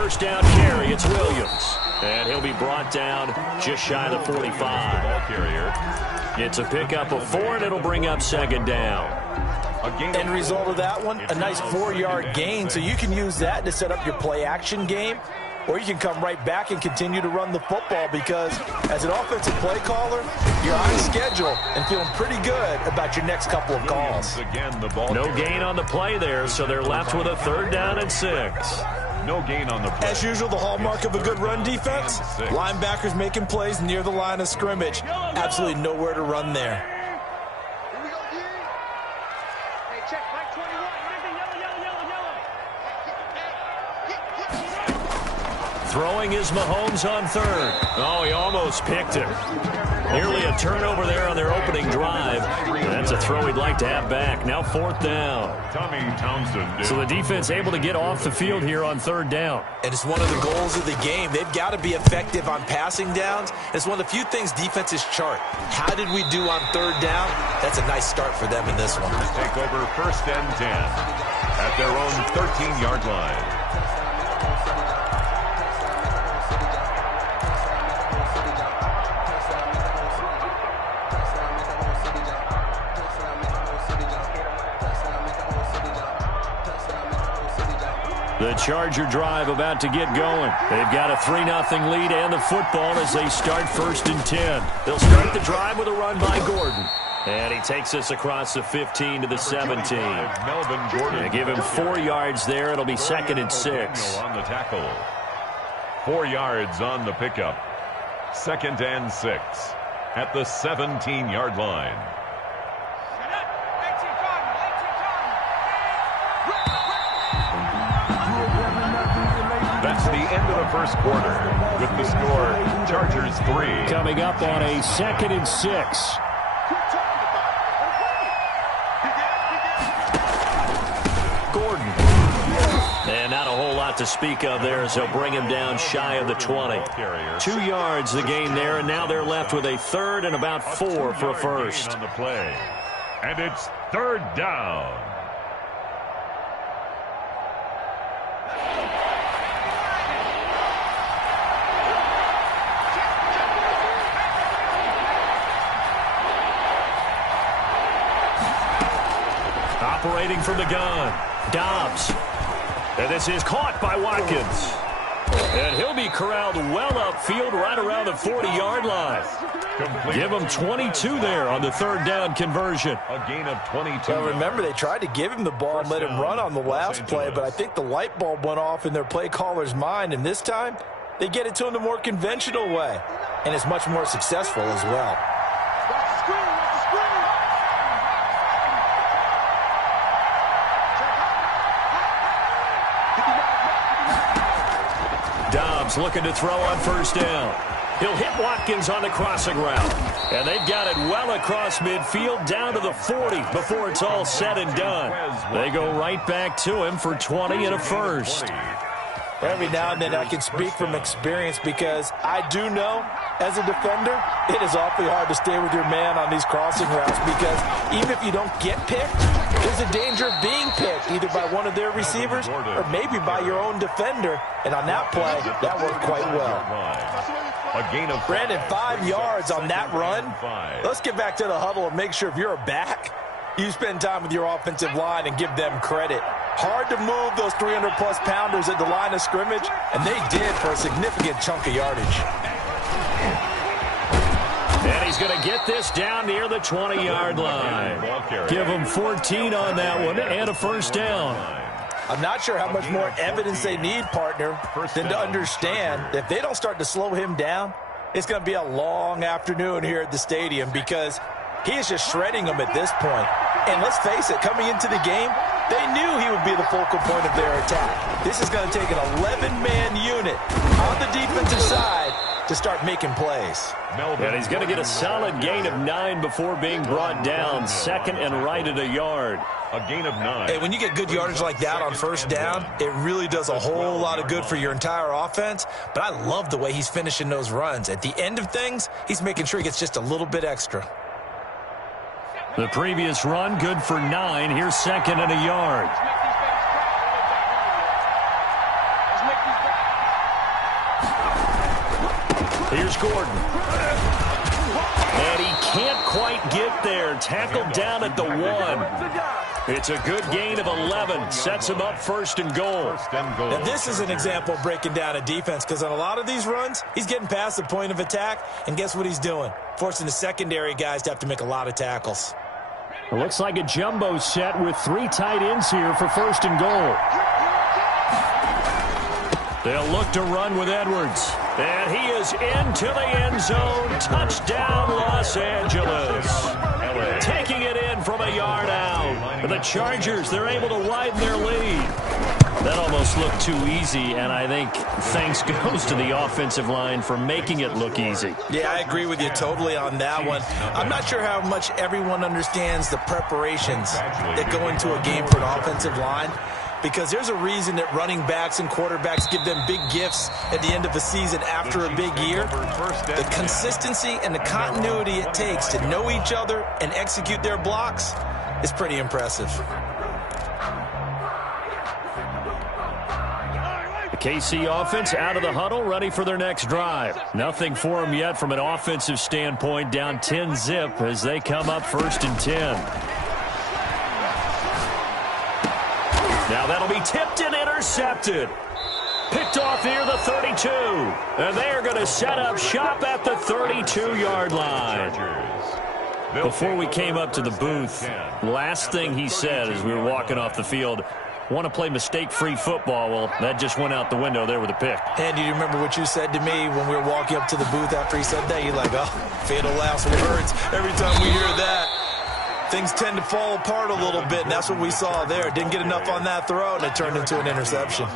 first down carry. It's Williams. And he'll be brought down just shy of the 45. It's a pickup of 4, and it'll bring up second down. End result of that one, a nice 4-yard gain. So you can use that to set up your play-action game, or you can come right back and continue to run the football because as an offensive play caller, you're on schedule and feeling pretty good about your next couple of calls. No gain on the play there, so they're left with a 3rd down and 6. No gain on the play. As usual, the hallmark of a good run defense, linebackers making plays near the line of scrimmage. Absolutely nowhere to run there. Throwing is Mahomes on 3rd. Oh, he almost picked him. Nearly a turnover there on their opening drive. That's a throw he'd like to have back. Now 4th down. So the defense able to get off the field here on 3rd down. And it's one of the goals of the game. They've got to be effective on passing downs. It's one of the few things defenses chart. How did we do on 3rd down? That's a nice start for them in this one. Take over 1st and 10 at their own 13-yard line. The Charger drive about to get going. They've got a 3-0 lead and the football as they start 1st and 10. They'll start the drive with a run by Gordon. And he takes us across the 15 to the 17. They give him 4 yards there. It'll be 2nd and 6. On the tackle. 4 yards on the pickup. 2nd and 6 at the 17-yard line. That's the end of the first quarter with the score Chargers 3. Coming up on a 2nd and 6. Gordon. And not a whole lot to speak of there as they'll bring him down shy of the 20. 2 yards the gain there, and now they're left with a 3rd and about 4 for a first. On the play. And it's 3rd down. Operating from the gun, Dobbs. And this is caught by Watkins. And he'll be corralled well upfield right around the 40-yard line. Give him 22 there on the 3rd down conversion. A gain of 22. Well, remember, they tried to give him the ball and let him run on the last play, but I think the light bulb went off in their play caller's mind, and this time they get it to him the more conventional way, and it's much more successful as well. Dobbs looking to throw on 1st down. He'll hit Watkins on the crossing route. And they've got it well across midfield down to the 40 before it's all said and done. They go right back to him for 20 and a first. Every now and then I can speak from experience because I do know as a defender it is awfully hard to stay with your man on these crossing routes because even if you don't get picked, there's a danger of being picked either by one of their receivers or maybe by your own defender. And on that play, that worked quite well. A gain of Brandon, 5 yards on that run. Let's get back to the huddle and make sure if you're a back, you spend time with your offensive line and give them credit. Hard to move those 300-plus pounders at the line of scrimmage, and they did for a significant chunk of yardage. And he's going to get this down near the 20-yard line. Give him 14 on that one and a first down. I'm not sure how much more evidence they need, partner, than to understand that if they don't start to slow him down, it's going to be a long afternoon here at the stadium because he is just shredding them at this point. And let's face it, coming into the game, they knew he would be the focal point of their attack. This is going to take an 11-man unit on the defensive side to start making plays. And he's going to get a solid gain of 9 before being brought down, 2nd and right at a yard. A gain of 9. Hey, when you get good yardage like that on 1st down, it really does a whole lot of good for your entire offense. But I love the way he's finishing those runs. At the end of things, he's making sure he gets just a little bit extra. The previous run, good for 9. Here's 2nd and a yard. Here's Gordon. And he can't quite get there. Tackled down at the 1. It's a good gain of 11. Sets him up first and goal. Now, this is an example of breaking down a defense, because on a lot of these runs, he's getting past the point of attack, and guess what he's doing? Forcing the secondary guys to have to make a lot of tackles. It looks like a jumbo set with 3 tight ends here for first and goal. They'll look to run with Edwards. And he is into the end zone. Touchdown, Los Angeles. Taking it in from a yard out. The Chargers, they're able to widen their lead. That almost looked too easy, and I think thanks goes to the offensive line for making it look easy. Yeah, I agree with you totally on that one. I'm not sure how much everyone understands the preparations that go into a game for an offensive line, because there's a reason that running backs and quarterbacks give them big gifts at the end of the season after a big year. The consistency and the continuity it takes to know each other and execute their blocks is pretty impressive. The KC offense out of the huddle, ready for their next drive. Nothing for them yet from an offensive standpoint, down 10-zip as they come up first and 10. Now that'll be tipped and intercepted. Picked off near the 32. And they are going to set up shop at the 32-yard line. Before we came up to the booth, last thing he said as we were walking off the field, want to play mistake-free football. Well, that just went out the window there with a pick. And do you remember what you said to me when we were walking up to the booth after he said that? You're like, oh, fatal last words. Every time we hear that, things tend to fall apart a little bit, and that's what we saw there. Didn't get enough on that throw, and it turned into an interception.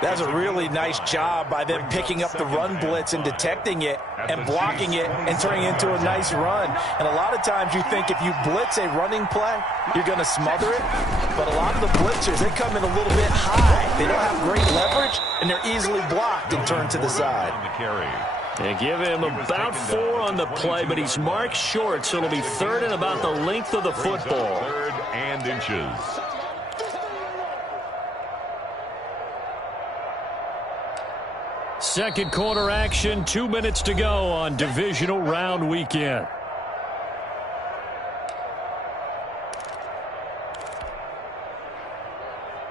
That's a really nice job by them picking up the run blitz and detecting it and blocking it and turning it into a nice run. And a lot of times you think if you blitz a running play, you're going to smother it. But a lot of the blitzers, they come in a little bit high. They don't have great leverage, and they're easily blocked and turned to the side. They give him about 4 on the play, but he's marked short, so it'll be third and about the length of the football. Third and inches. Second quarter action, 2 minutes to go on divisional round weekend.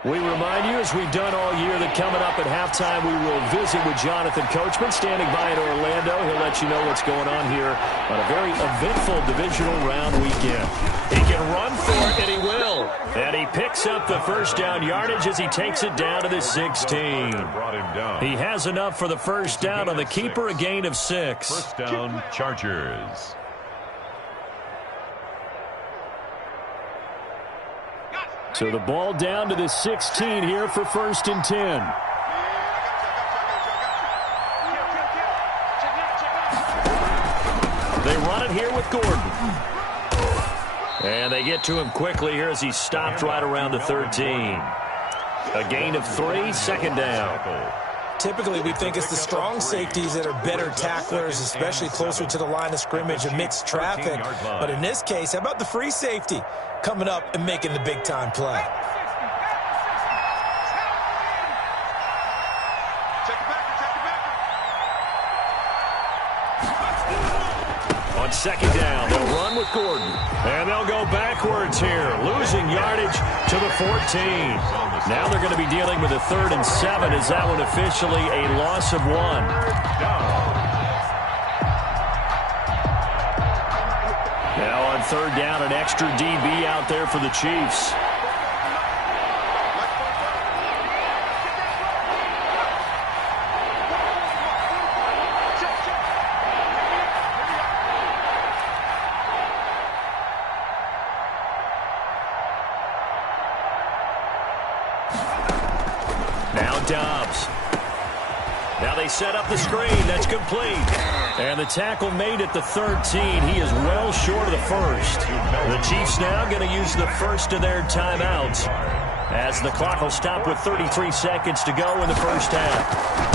We remind you, as we've done all year, that coming up at halftime, we will visit with Jonathan Coachman, standing by in Orlando. He'll let you know what's going on here on a very eventful divisional round weekend. He can run for it, and he will. And he picks up the first down yardage as he takes it down to the 16. He has enough for the first down on the keeper, a gain of 6. First down, Chargers. So the ball down to the 16 here for first and 10. They run it here with Gordon. And they get to him quickly here as he's stopped right around the 13. A gain of 3, second down. Typically, we think it's the strong safeties that are better tacklers, especially closer to the line of scrimmage amidst traffic. But in this case, how about the free safety coming up and making the big-time play? On second down, they'll run with Gordon. And they'll go backwards here, losing yardage to the 14. Now they're going to be dealing with a 3rd and 7. Is that one officially a loss of 1? Now on third down, an extra DB out there for the Chiefs. Dobbs. Now they set up the screen. That's complete. And the tackle made at the 13. He is well short of the first. The Chiefs now going to use the first of their timeouts as the clock will stop with 33 seconds to go in the first half.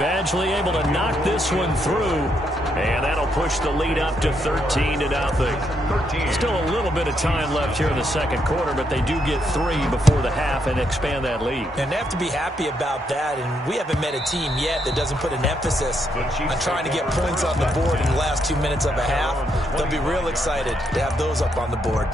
Badgley able to knock this one through. And that'll push the lead up to 13-0. Still a little bit of time left here in the second quarter, but they do get 3 before the half and expand that lead. And they have to be happy about that, and we haven't met a team yet that doesn't put an emphasis on trying to get points on the board in the last 2 minutes of a half. They'll be real excited to have those up on the board.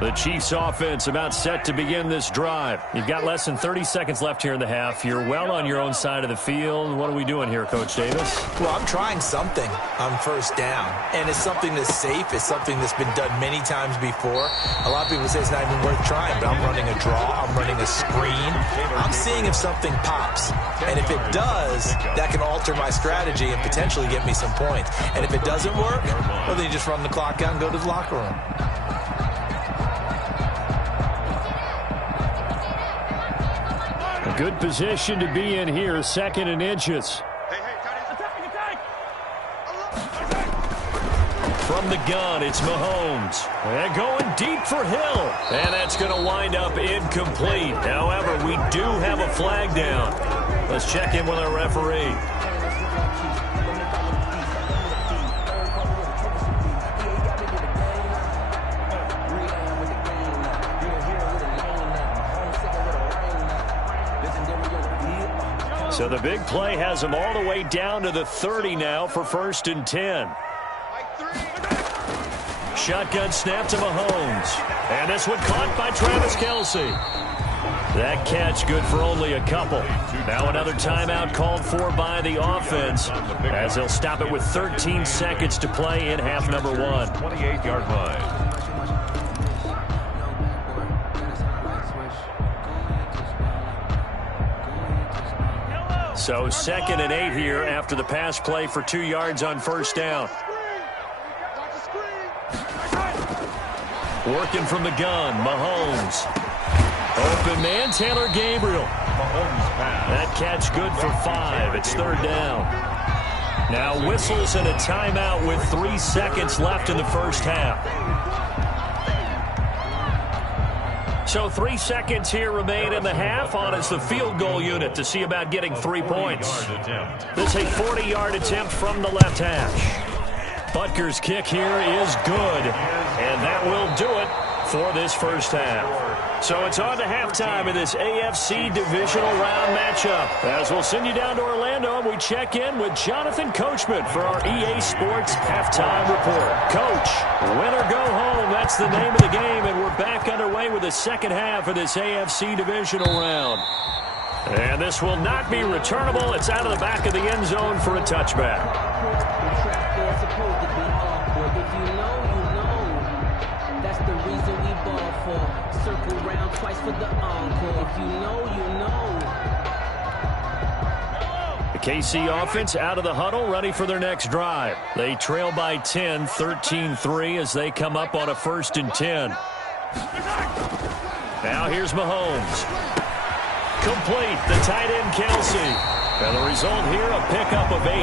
The Chiefs offense about set to begin this drive. You've got less than 30 seconds left here in the half. You're well on your own side of the field. What are we doing here, Coach Davis? Well, I'm trying something on first down, and it's something that's safe. It's something that's been done many times before. A lot of people say it's not even worth trying, but I'm running a draw. I'm running a screen. I'm seeing if something pops, and if it does, that can alter my strategy and potentially get me some points. And if it doesn't work, well, then you just run the clock out and go to the locker room. Good position to be in here, 2nd and inches. From the gun, it's Mahomes. And going deep for Hill. And that's going to wind up incomplete. However, we do have a flag down. Let's check in with our referee. So the big play has them all the way down to the 30 now for 1st and 10. Shotgun snap to Mahomes. And this one caught by Travis Kelce. That catch good for only a couple. Now another timeout called for by the offense as they'll stop it with 13 seconds to play in half number 1. 28-yard line. So 2nd and 8 here after the pass play for 2 yards on first down. Working from the gun, Mahomes. Open man, Taylor Gabriel. That catch good for 5. It's 3rd down. Now whistles and a timeout with 3 seconds left in the first half. So 3 seconds here remain in the half on as the field goal unit to see about getting 3 points. This is a 40-yard attempt from the left hash. Butker's kick here is good, and that will do it for this first half. So it's on to halftime in this AFC divisional round matchup. As we'll send you down to Orlando, and we check in with Jonathan Coachman for our EA Sports Halftime Report. Coach, win or go home, that's the name of the game, and we're back underway with the second half of this AFC divisional round. And this will not be returnable. It's out of the back of the end zone for a touchback. Circle round twice for the encore. If you know, you know. The KC offense out of the huddle, ready for their next drive. They trail by 10, 13-3 as they come up on a 1st and 10. Now here's Mahomes. Complete, the tight end Kelce. And the result here, a pickup of 8.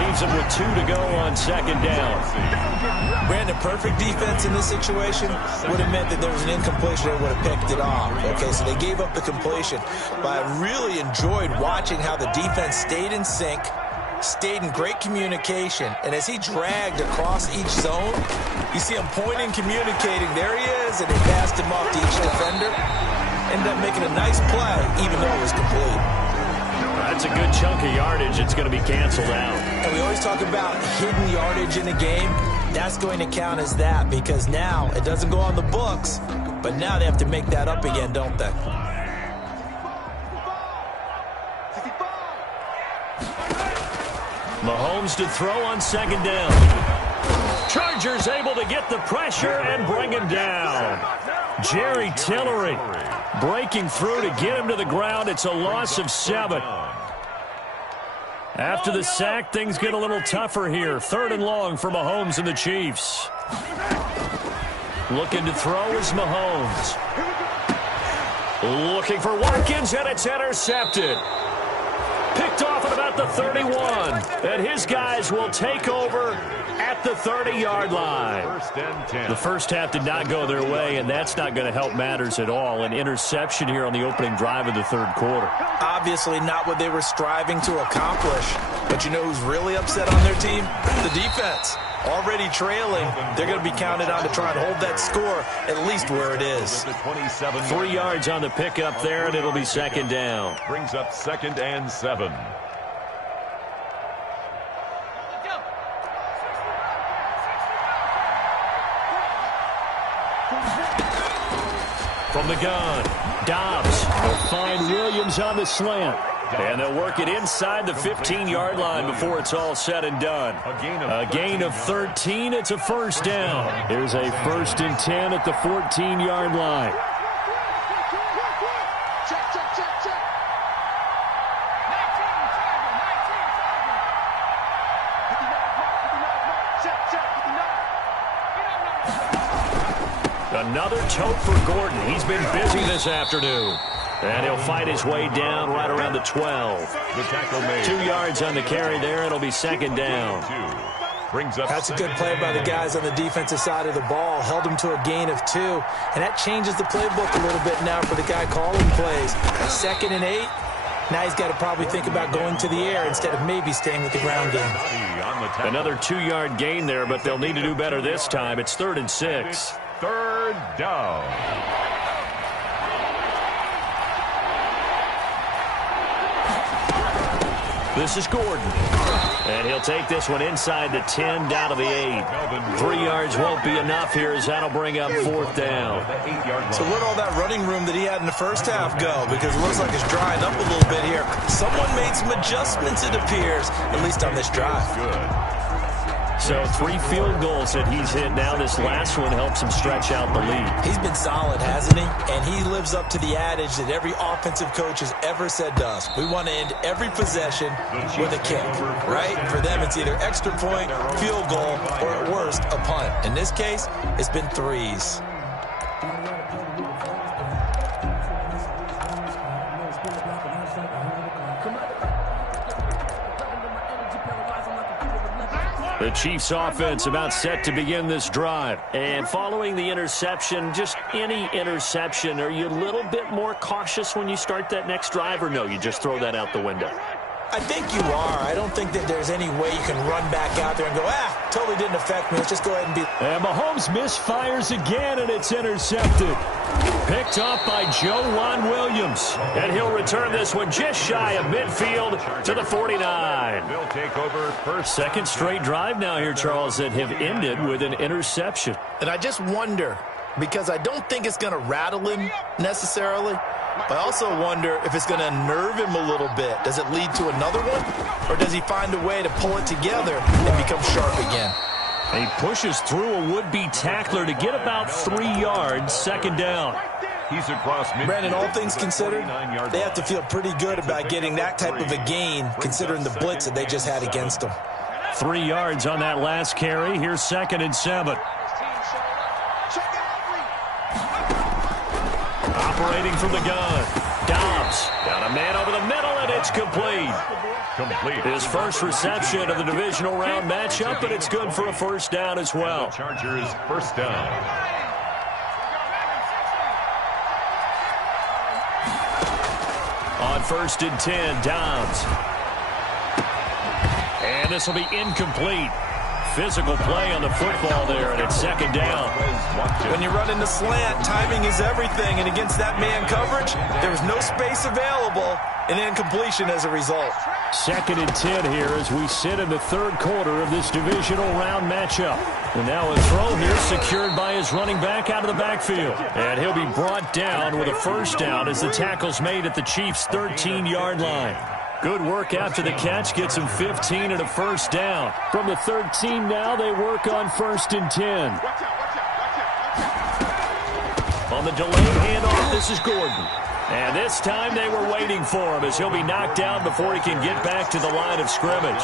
Leaves them with 2 to go on 2nd down. Brandon, perfect defense in this situation would have meant that there was an incompletion. They would have picked it off. Okay, so they gave up the completion. But I really enjoyed watching how the defense stayed in sync, stayed in great communication. And as he dragged across each zone, you see him pointing, communicating. There he is, and they passed him off to each defender. Ended up making a nice play, even though it was complete. That's a good chunk of yardage. It's going to be canceled out. And we always talk about hidden yardage in the game. That's going to count as that because now it doesn't go on the books, but now they have to make that up again, don't they? Mahomes to throw on 2nd down. Chargers able to get the pressure and bring him down. Jerry Tillery breaking through to get him to the ground. It's a loss of 7. After the sack, things get a little tougher here. 3rd and long for Mahomes and the Chiefs. Looking to throw is Mahomes. Looking for Watkins, and it's intercepted. Picked off at about the 31. And his guys will take over at the 30-yard line. First and 10. The first half did not go their way, and that's not going to help matters at all. An interception here on the opening drive of the third quarter. Obviously not what they were striving to accomplish. But you know who's really upset on their team? The defense. Already trailing, they're going to be counted on to try and hold that score at least where it is. 3 yards on the pickup there, and it'll be second down. Brings up 2nd and 7. From the gun, Dobbs will find Williams on the slant. And they'll work it inside the 15-yard line before it's all said and done. A gain of 13. It's a first down. Here's a 1st and 10 at the 14-yard line. Another tote for Gordon. He's been busy this afternoon. And he'll fight his way down right around the 12. The tackle made. 2 yards on the carry there. It'll be second down. Brings up. That's a good play by the guys on the defensive side of the ball. Held them to a gain of 2. And that changes the playbook a little bit now for the guy calling plays. 2nd and 8. Now he's got to probably think about going to the air instead of maybe staying with the ground game. Another 2-yard gain there, but they'll need to do better this time. It's 3rd and 6. 3rd down. This is Gordon. And he'll take this one inside the 10, down to the 8. 3 yards won't be enough here as that'll bring up 4th down. So where'd all that running room that he had in the first half go? Because it looks like it's drying up a little bit here. Someone made some adjustments, it appears, at least on this drive. Good. So 3 field goals that he's hit now. This last one helps him stretch out the lead. He's been solid, hasn't he? And he lives up to the adage that every offensive coach has ever said to us. We want to end every possession with a kick, right? For them, it's either extra point, field goal, or at worst, a punt. In this case, it's been 3s. The Chiefs offense about set to begin this drive. And following the interception, just any interception, are you a little bit more cautious when you start that next drive, or no, you just throw that out the window? I think you are. I don't think that there's any way you can run back out there and go, totally didn't affect me. Let's just go ahead and be. And Mahomes misfires again, and it's intercepted. Picked off by Juan Williams. And he'll return this one just shy of midfield to the 49. They'll take over first. Second straight drive now here, Charles, that have ended with an interception. And I just wonder, because I don't think it's going to rattle him necessarily, but I also wonder if it's going to unnerve him a little bit. Does it lead to another one? Or does he find a way to pull it together and become sharp again? He pushes through a would-be tackler to get about 3 yards, second down. He's across midfield. Brandon, all things considered, they have to feel pretty good about getting that type of a gain, considering the blitz that they just had against them. 3 yards on that last carry. Here's 2nd and 7. Operating from the gun. Dobbs got a man over the middle, and it's complete. His first reception of the divisional round matchup, but it's good for a first down as well. Chargers first down. On 1st and 10, Dobbs. And this will be incomplete. Physical play on the football there, and it's second down. When you run in the slant, timing is everything, and against that man coverage, there was no space available, and incompletion as a result. 2nd and 10 here as we sit in the third quarter of this divisional round matchup. And now a throw here secured by his running back out of the backfield. And he'll be brought down with a first down as the tackle's made at the Chiefs' 13-yard line. Good work after the catch, gets him 15 and a first down. From the 13 now, they work on 1st and 10. On the delayed handoff, this is Gordon. And this time they were waiting for him as he'll be knocked down before he can get back to the line of scrimmage.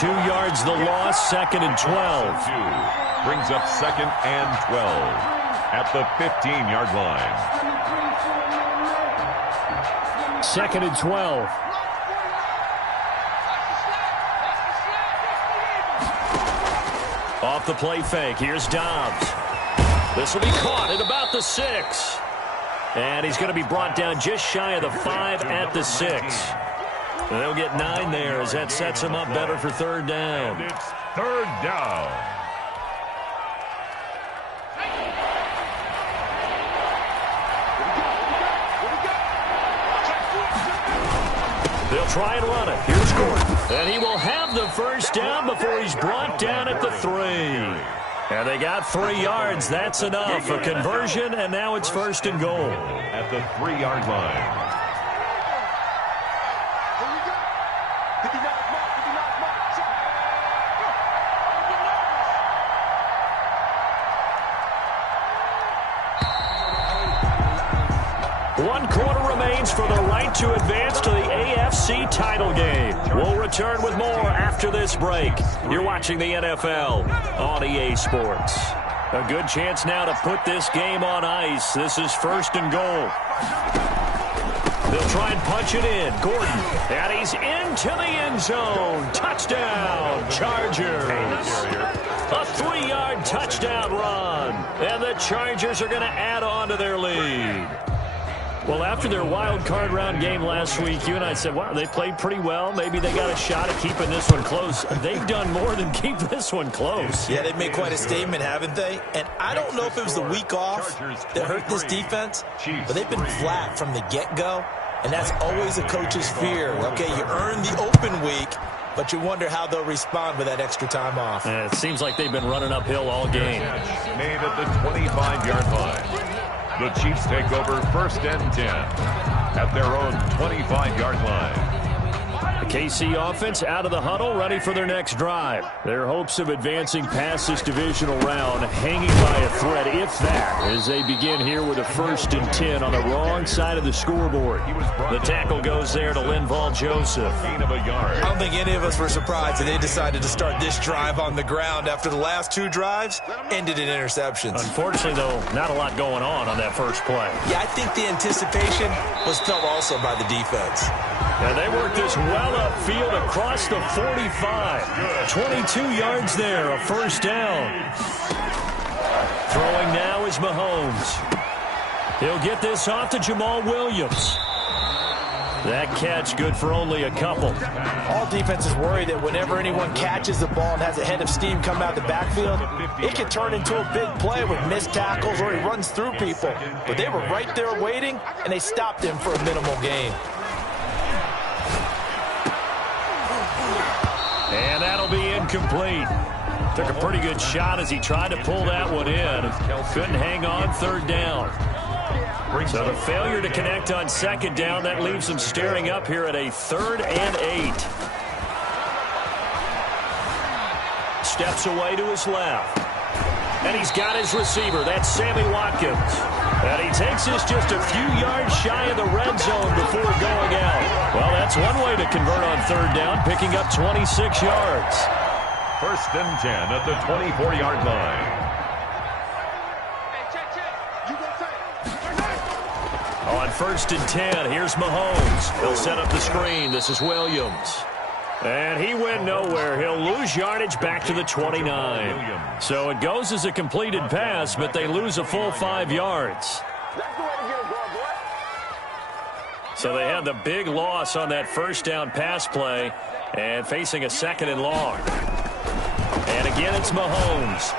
2 yards the loss, 2nd and 12. Brings up 2nd and 12 at the 15-yard line. 2nd and 12. Off the play fake, here's Dobbs. This will be caught at about the 6. And he's going to be brought down just shy of the 5 at the 6. They'll get 9 there as that sets him up better for third down. And it's third down. They'll try and run it. Here's Gordon. And he will have the first down before he's brought down at the 3. And they got 3 yards. That's enough. A conversion, and now it's first and goal. At the 3-yard line. One quarter remains for the right to advance to the AFC title game. We'll return with more after this break. You're watching the NFL on EA Sports. A good chance now to put this game on ice. This is first and goal. They'll try and punch it in. Gordon, and he's into the end zone. Touchdown, Chargers. A 3-yard touchdown run. And the Chargers are going to add on to their lead. Well, after their wild card round game last week, you and I said, wow, they played pretty well. Maybe they got a shot at keeping this one close. They've done more than keep this one close. Yeah, they've made quite a statement, haven't they? And I don't know if it was the week off that hurt this defense, but they've been flat from the get-go, and that's always a coach's fear. Okay, you earn the open week, but you wonder how they'll respond with that extra time off. And it seems like they've been running uphill all game. Made at the 25-yard line. The Chiefs take over first and 10 at their own 25-yard line. The KC offense out of the huddle, ready for their next drive. Their hopes of advancing past this divisional round hanging by a thread, if that, as they begin here with a first and 10 on the wrong side of the scoreboard. The tackle goes there to Linval Joseph. Gain of a yard. I don't think any of us were surprised that they decided to start this drive on the ground after the last 2 drives ended in interceptions. Unfortunately, though, not a lot going on that first play. Yeah, I think the anticipation was felt also by the defense. And they worked this well upfield across the 45. 22 yards there, a first down. Throwing now is Mahomes. He'll get this off to Jamal Williams. That catch good for only a couple. All defenses worry that whenever anyone catches the ball and has a head of steam come out of the backfield, it can turn into a big play with missed tackles or he runs through people. But they were right there waiting, and they stopped him for a minimal gain. And that'll be incomplete. Took a pretty good shot as he tried to pull that one in. Couldn't hang on third down. So the failure to connect on second down, that leaves him staring up here at a 3rd and 8. Steps away to his left. And he's got his receiver. That's Sammy Watkins. And he takes this just a few yards shy of the red zone before going out. Well, that's one way to convert on third down, picking up 26 yards. First and 10 at the 24-yard line. On first and 10, here's Mahomes. He'll set up the screen. This is Williams. And he went nowhere. He'll lose yardage back to the 29. So it goes as a completed pass, but they lose a full 5 yards. So they have the big loss on that first down pass play and facing a 2nd and long. And again, it's Mahomes.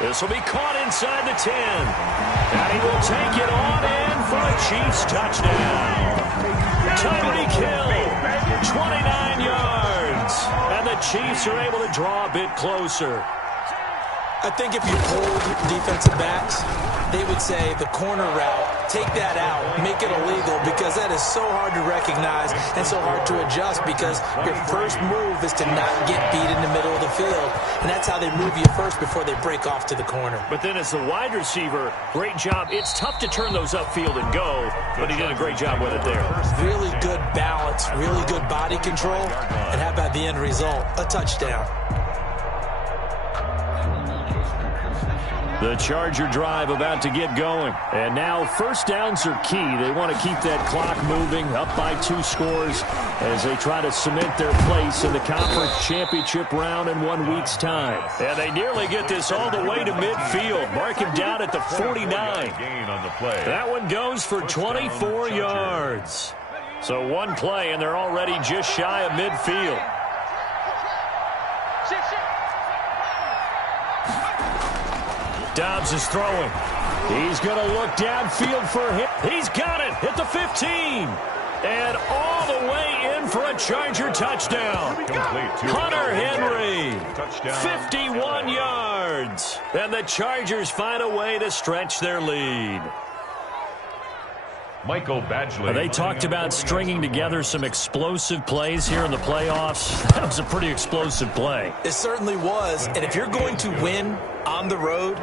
This will be caught inside the 10. And he will take it on in for a Chiefs touchdown. Tyreek Hill, 29 yards. And the Chiefs are able to draw a bit closer. I think if you polled defensive backs, they would say the corner route, take that out, make it illegal, because that is so hard to recognize and so hard to adjust, because your first move is to not get beat in the middle of the field, and that's how they move you first before they break off to the corner. But then as the wide receiver, great job. It's tough to turn those upfield and go, but he did a great job with it there. Really good balance, really good body control, and how about the end result? A touchdown. The Charger drive about to get going. And now first downs are key. They want to keep that clock moving, up by 2 scores as they try to cement their place in the conference championship round in 1 week's time. And they nearly get this all the way to midfield. Mark him down at the 49. That one goes for 24 yards. So one play, and they're already just shy of midfield. Dobbs is throwing. He's going to look downfield for him. He's got it at the 15. And all the way in for a Charger touchdown. Hunter Henry, 51 yards. And the Chargers find a way to stretch their lead. Michael Badgley. They talked about stringing together some explosive plays here in the playoffs. That was a pretty explosive play. It certainly was. And if you're going to win on the road,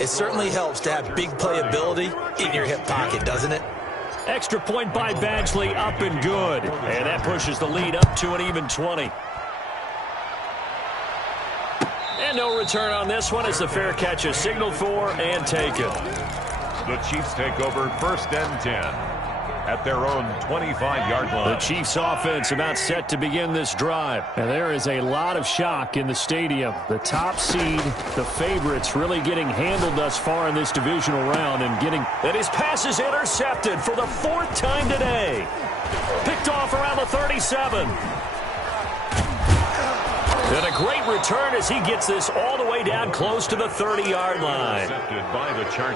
it certainly helps to have big playability in your hip pocket, doesn't it? Extra point by Badgley, up and good. And that pushes the lead up to an even 20. And no return on this one as the fair catch is signaled for and taken. The Chiefs take over 1st and 10 at their own 25-yard line. The Chiefs offense about set to begin this drive. And there is a lot of shock in the stadium. The top seed, the favorites, really getting handled thus far in this divisional round and getting... And his pass is intercepted for the 4th time today. Picked off around the 37. And a great return as he gets this all the way down close to the 30-yard line.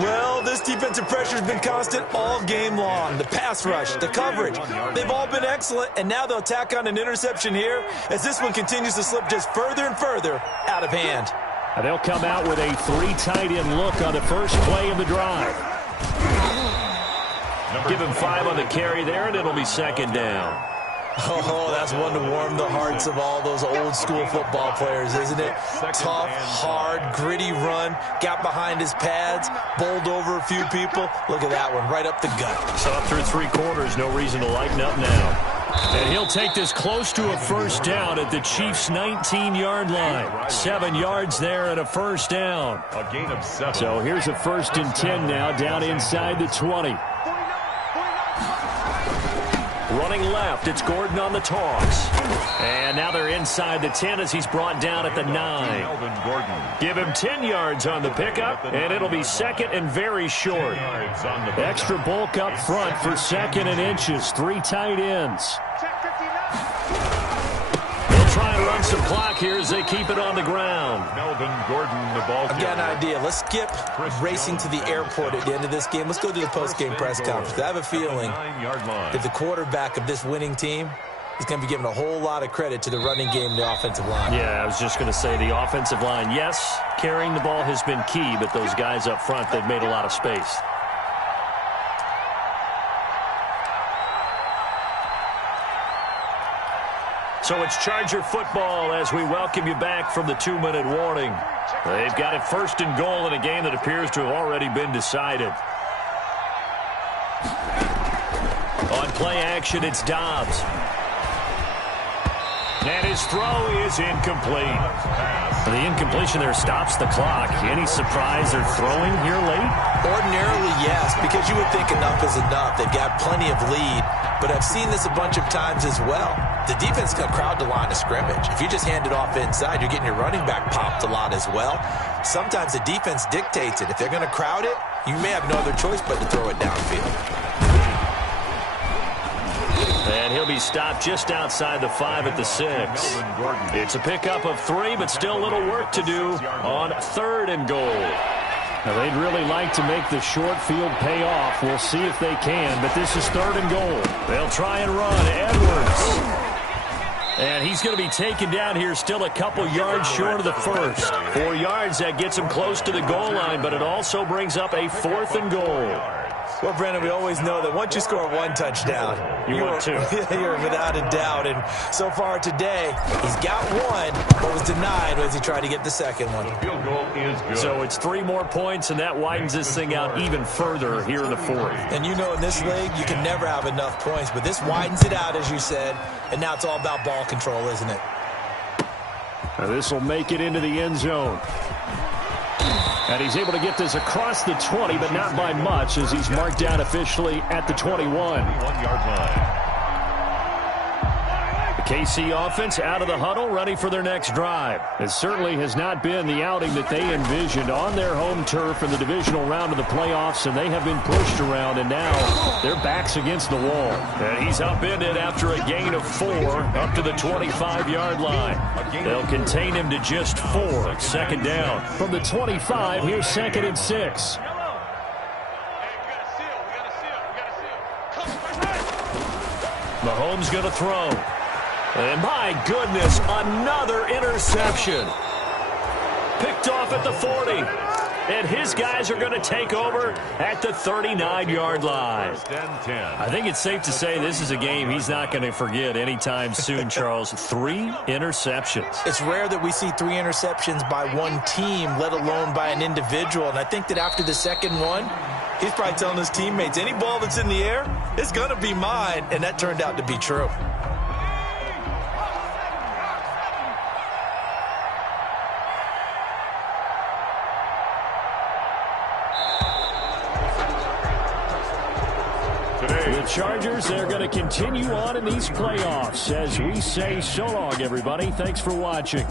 Well, this defensive pressure has been constant all game long. The pass rush, the coverage, they've all been excellent, and now they'll tack on an interception here as this one continues to slip just further and further out of hand. And they'll come out with a 3 tight end look on the first play of the drive. Give him 5 on the carry there, and it'll be 2nd down. Oh, that's one to warm the hearts of all those old-school football players, isn't it? Tough, hard, gritty run, got behind his pads, bowled over a few people. Look at that one, right up the gut. So up through 3 quarters, no reason to lighten up now. And he'll take this close to a first down at the Chiefs' 19-yard line. 7 yards there and a first down. A gain of 7. So here's a 1st and 10 now, down inside the 20. Running left, it's Gordon on the toss. And now they're inside the 10 as he's brought down at the 9. Give him 10 yards on the pickup, and it'll be 2nd and very short. Extra bulk up front for 2nd and inches. 3 tight ends. They'll try and run some clock here as they keep it on the ground. Melvin Gordon, the ball. I've got an idea. Let's skip racing to the airport at the end of this game. Let's go to the post-game press conference. I have a feeling that the quarterback of this winning team is going to be given a whole lot of credit to the running game and the offensive line. Yeah, I was just going to say the offensive line, yes, carrying the ball has been key, but those guys up front, they've made a lot of space. So it's Charger football as we welcome you back from the 2-minute warning. They've got it 1st and goal in a game that appears to have already been decided. On play action, it's Dobbs. And his throw is incomplete. The incompletion there stops the clock. Any surprise they're throwing here late? Ordinarily, yes, because you would think enough is enough. They've got plenty of lead, but I've seen this a bunch of times as well. The defense can crowd the line of scrimmage. If you just hand it off inside, you're getting your running back popped a lot as well. Sometimes the defense dictates it. If they're going to crowd it, you may have no other choice but to throw it downfield. And he'll be stopped just outside the 5 at the 6. It's a pickup of 3, but still a little work to do on 3rd and goal. Now, they'd really like to make the short field pay off. We'll see if they can, but this is 3rd and goal. They'll try and run. Edwards. And he's going to be taken down here still a couple yards short of the 1st. 4 yards, that gets him close to the goal line, but it also brings up a 4th and goal. Well, Brandon, we always know that once you score 1 touchdown, you're 2. You're without a doubt. And so far today, he's got 1, but was denied as he tried to get the 2nd one. Field goal is good. So it's 3 more points, and that widens this thing out even further here in the 4th. And you know in this league, you can never have enough points, but this widens it out, as you said, and now it's all about ball control, isn't it? Now this will make it into the end zone. And he's able to get this across the 20, but not by much, as he's marked down officially at the 21. 1-yard line. KC offense out of the huddle, ready for their next drive. It certainly has not been the outing that they envisioned on their home turf in the divisional round of the playoffs, and they have been pushed around, and now their back's against the wall. And he's upended after a gain of 4 up to the 25-yard line. They'll contain him to just 4. Second down. From the 25, here's 2nd and 6. Mahomes going to throw. And my goodness, another interception. Picked off at the 40. And his guys are going to take over at the 39-yard line. I think it's safe to say this is a game he's not going to forget anytime soon, Charles. 3 interceptions. It's rare that we see 3 interceptions by one team, let alone by an individual. And I think that after the second one, he's probably telling his teammates, any ball that's in the air, it's going to be mine. And that turned out to be true. The Chargers, they're going to continue on in these playoffs as we say so long, everybody. Thanks for watching.